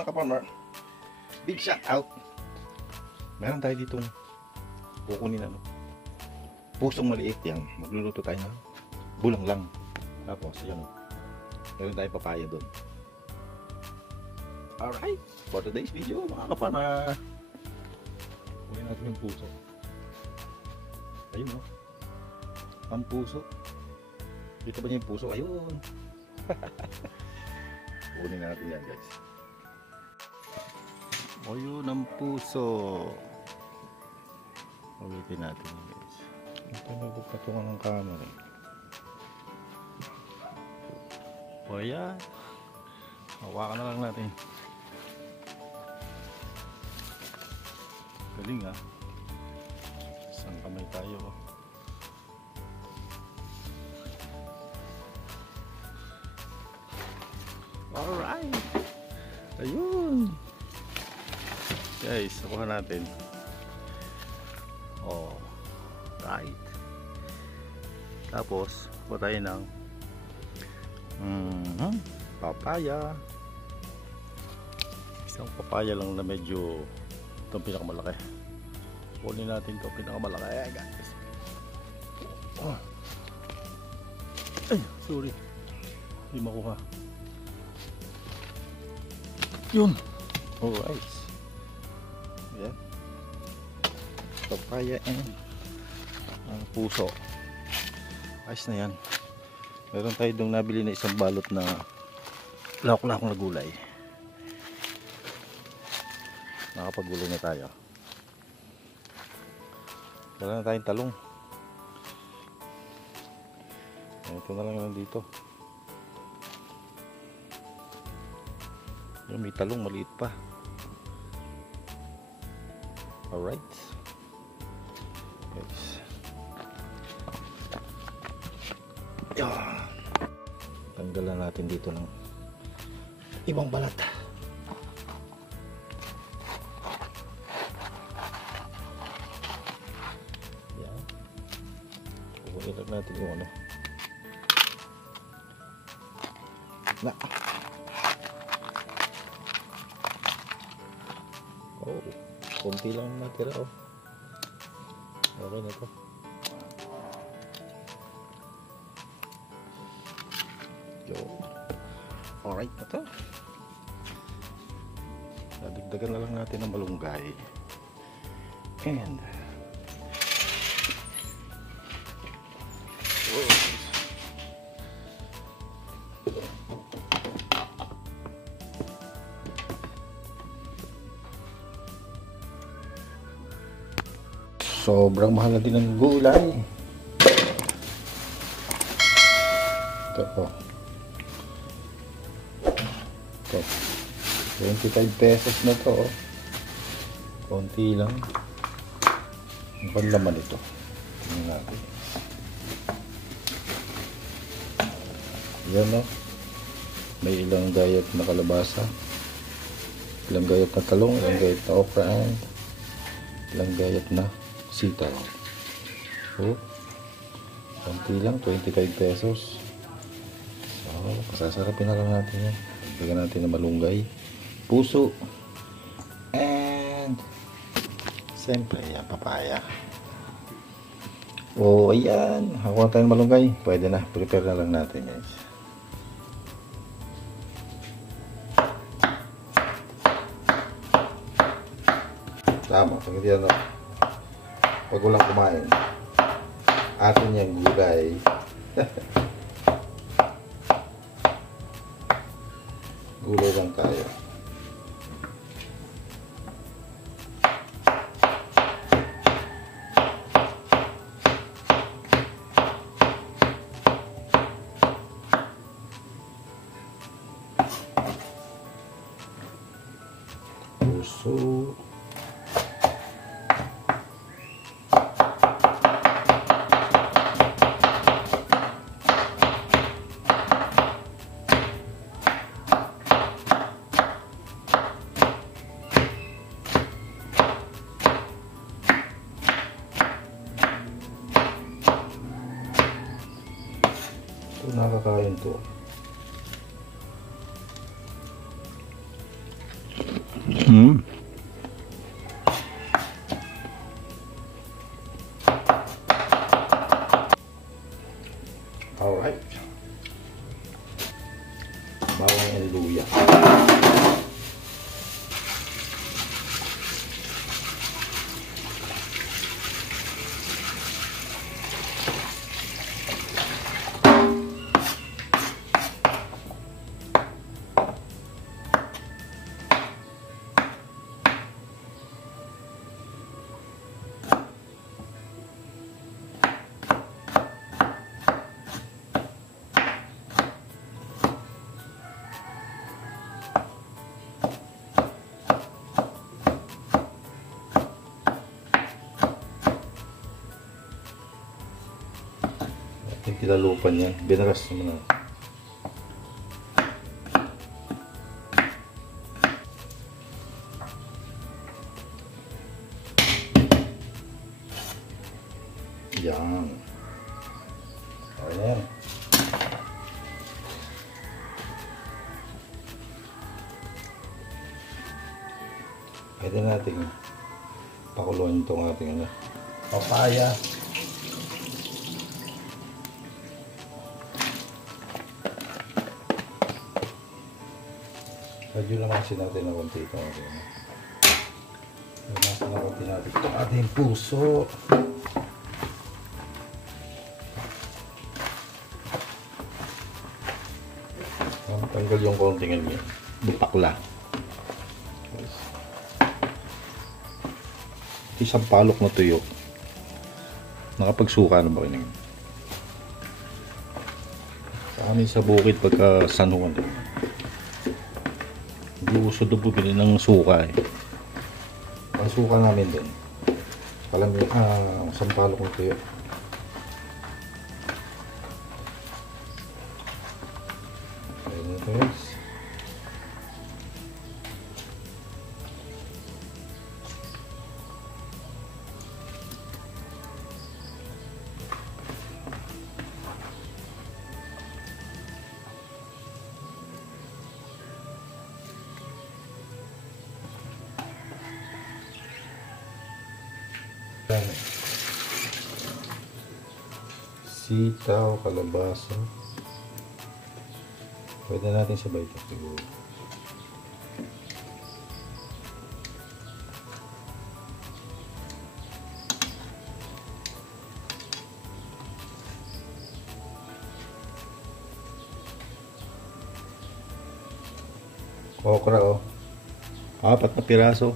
mga ka-farmer, big shout out. Meron tayo ditong kukunin pusong maliit yan. Magluluto tayo ng bulang lang. Tapos yan, meron tayo papaya doon. Alright, for today's video mga ka-farmer, kunin natin yung puso. Ayun ang puso. Dito ba niya yung puso? Ayun. Kunin natin yan guys. O yun ang puso. Ulitin natin yan guys. Ito nagpatungan ng camera. O yan. Hawakan na lang natin. Galing ha. Isang kamay tayo. Alright. Ayun. Guys, nakuha natin. Oh. Right. Tapos, kuha tayo ng papaya. Isang papaya lang na medyo itong pinakamalaki. Kunin natin itong pinakamalaki. Ayan guys. Oh. Ay, sorry. Hindi makuha. Yun. Alright. Yan. Papaya and puso. Ayos na yan. Meron tayo doon nabili na isang balot na lawak-lawak na gulay. Nakapagulay na tayo. Wala na tayong talong. Ito na lang yan dito. May talong maliit pa. Alright. Yes. Tanggalan natin dito ng ibang balat. Yan. Kukunin natin yung na. Oh, konti lang natira oh. Okay na to. Alright na to. Dadagdagan na lang natin ng malunggay. And sobrang mahal na din ng gulay. Ito po. Ito. 25 pesos na to. Konti lang. Ang panlaman ito. Tingnan natin. Yan o. May ilang gayat na kalabasa. Ilang gayat na talong. Ilang gayat na okra. Ilang gayat na sitaw. So, konti lang, 25 pesos. So, pasasarapin na lang natin yan. Lagyan natin ng malunggay, puso, and siyempre, yan, papaya. O, ayan. Hakuha tayo ng malunggay. Pwede na. Prepare na lang natin, guys. Tama. Pag hindi pag walang kumain, atin yung gulay. Gulay lang tayo. Puso. Ito nakakain to. Mm. Alright. Bawang and luya. Yung kilalupan yan, binaras naman natin. Yan. Ayan. Pwede natin pakuluan itong ating papaya. Radyo lang kasi natin na konti ito. Nasa na konti natin ito ating puso. Tanggal yung konting yan. Bupakla. Isang palok na tuyo. Nakapagsuka na ba kayo? Sa amin sa bukid pagka sanuan. Hindi uso doon bumili ng suka eh. Ang suka namin din. Isang palok na tuyo. Ayan ito guys. Sitaw, kalabasa. Pwede natin sabay ito siguro. Okra oh. 4 na piraso.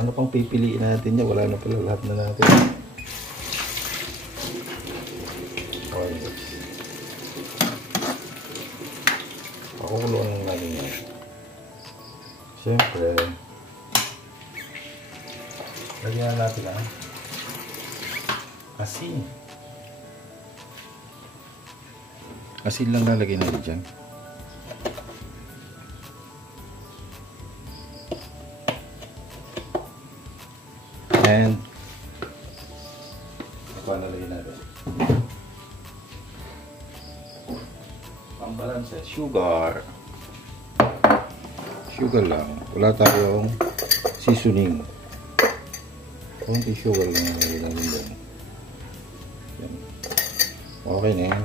Ano pang pipiliin natin niya? Wala na pala, lahat na natin. Okay. Pakukuluan lang natin yan. Siyempre, lagyan na natin asin. Asin lang lalagyan natin dyan. And ito nalagyan natin. Pambalansa, sugar. Sugar lang. Wala tayong seasoning. Kunti sugar lang nalagyan natin doon. Okay na yan.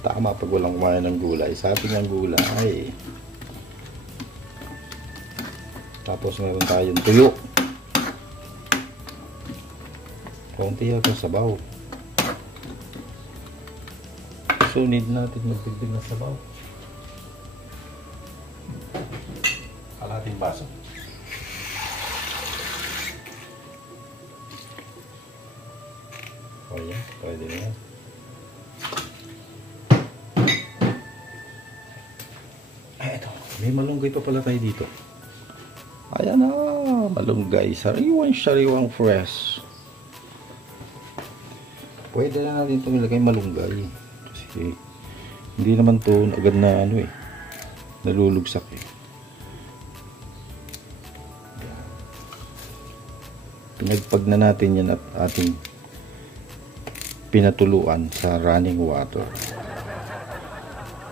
Tama pag walang kumain ng gulay. Sa ating ang gulay. Tapos meron tayong tuyo. Konti ako sabaw. So need natin magpigdig na sabaw. Kalahating baso. O yan, pwede na yan. Ito, may malunggay pa pala tayo dito. Ayan na, malunggay. Sariwang fresh. Pwede na natin itong ilagay malunggay. Kasi hindi naman to agad na nalulugsak eh. Pinagpag na natin yan at ating pinatuluan sa running water.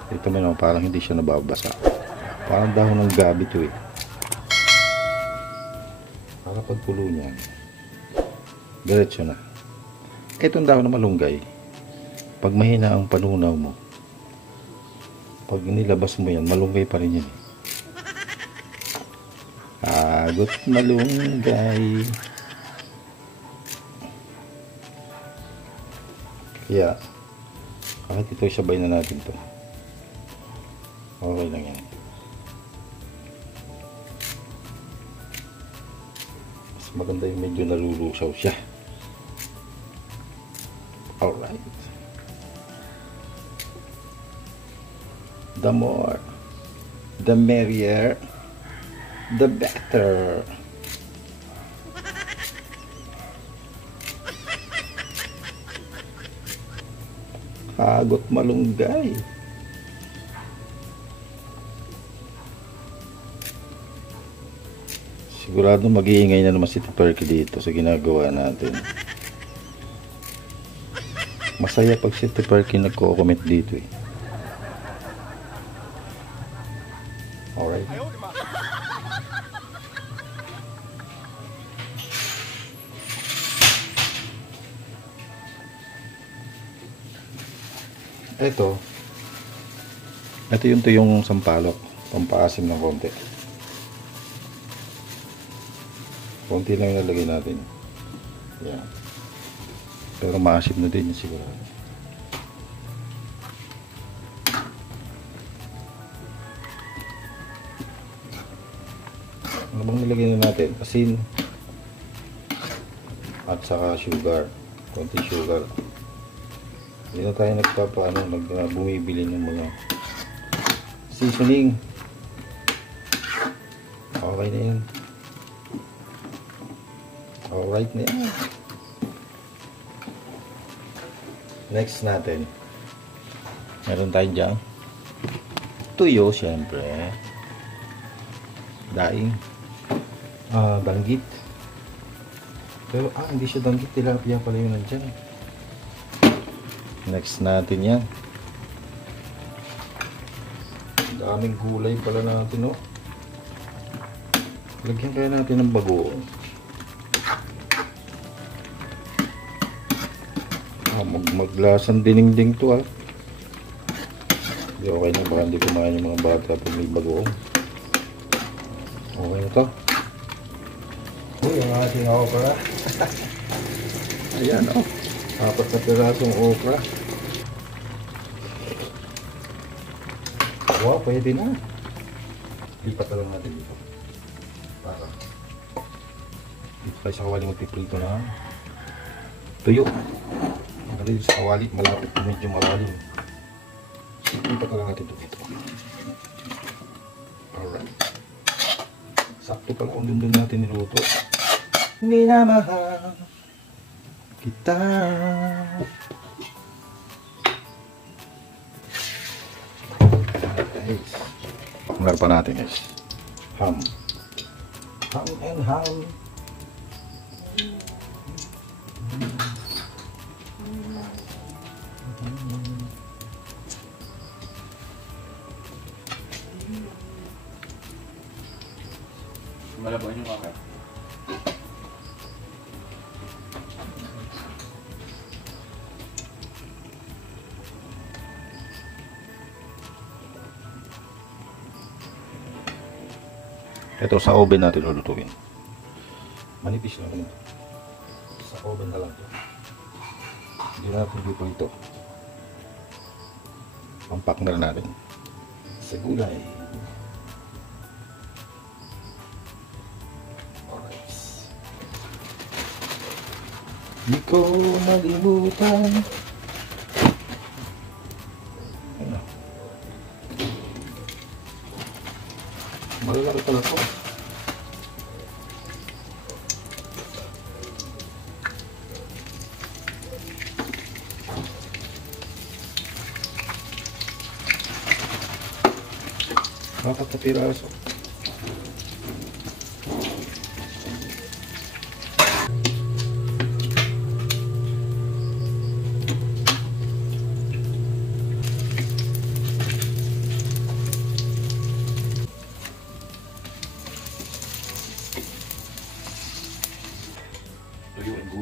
Ito man, parang hindi siya nababasa. Parang dahon ng gabi to eh. Para pagkulo niya, diretso na. Itong dahon ng malunggay, pag mahina ang panunaw mo, pag nilabas mo yan, malunggay pa rin yan eh. Agot malunggay. Kaya kahit ito sabay na natin to, okay lang yan. Mas maganda yung medyo nalulusaw siya. Alright, the more the merrier, the better. Agot malunggay. Sigurado mag-iingay na naman si Perky dito sa ginagawa natin. Masaya pag si Perky nagko-comment dito eh. Alright. Ito yung tuyong sampalok, pampaasim ng konti. Konti lang ilalagay natin. Yan. Pero maasim na din siguro. Ano bang nilagay na natin? Asin at saka sugar. Konti sugar. Hindi na tayo bumibili ng mga seasoning. Okay na yan. Alright na yan. Next natin, meron tayo dyan tuyo, syempre. Daing. Danggit. Pero hindi siya danggit, tilapia pala yun nandyan. Next natin yan. Daming gulay pala natin, oh. Lagyan kaya natin ng bagoong. Maglasang dinengdeng to, ah. Hindi okay na, baka hindi kumain yung mga bata pag may bagoong. Okay na to. Uy, ang ating okra. Ayan, oh. 4 na pirasong okra. Wow, pwede na. Lipat na lang natin dito. Para dito tayo sa kawali magpiprito na tuyo. Dito sa kawali, malapit na medyo malalim. Lipat na lang natin dito. Alright. Sakto pala kung dundun natin niluto. Hindi na mahal kita. Guys, pakmlar pa natin guys. Ham and ham. Malaban yung kakay. Ito sa oven natin lulutuin. Manipis lang ito. Sa oven na lang ito. Hindi natin dito ito. Pampak na natin. Sa gulay. Alright. Di ko malimutan. Malalaki pala ito. Apat na piraso.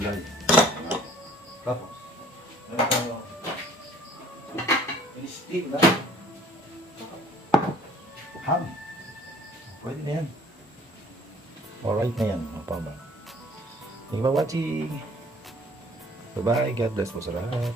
gulay. Tapos, meron tayo steam na ham. Pwede na yan. Alright na yan, mga pamang. Thank you for watching. Bye-bye. God bless po sa lahat.